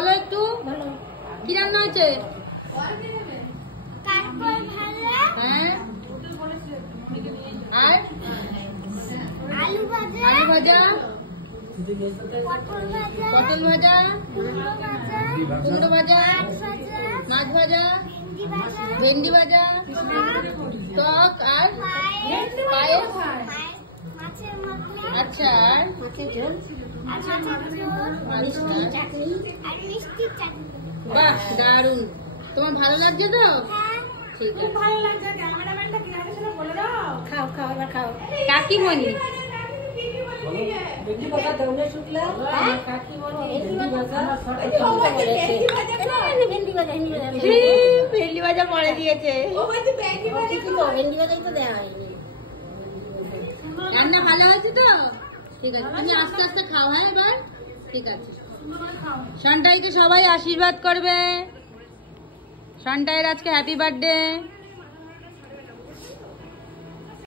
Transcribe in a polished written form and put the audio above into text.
বলো একটু কি রান্না হয়েছে? হ্যাঁ আর আলু ভাজা, পটল ভাজা, কুমড়ো ভাজা, মাছ ভাজা, ভেন্ডি ভাজা, টক আর পায়েস। আচ্ছা আর বাহ দারুন। তোমার ভালো লাগছে তো? ঠিক আছে, ভালো লাগছে। ক্যামেরাম্যানটা কি লাগে সেটা বলে দাও। খাও খাও এবার খাও। কাকিমণি ভেন্ডি ভাজা দৌড়ে শুকলা। কাকিমণি ভেন্ডি ভাজা পরে দিয়েছে। ভেন্ডি ভাজাই তো দেওয়া হয়নি। রান্না ভালো হয়েছে তো? ঠিক আছে, তুমি আস্তে আস্তে খাও। হ্যাঁ এবার ঠিক আছে। সন্টাইকে সবাই আশীর্বাদ করবে। সন্টাইয়ের আজকে হ্যাপি বার্থডে।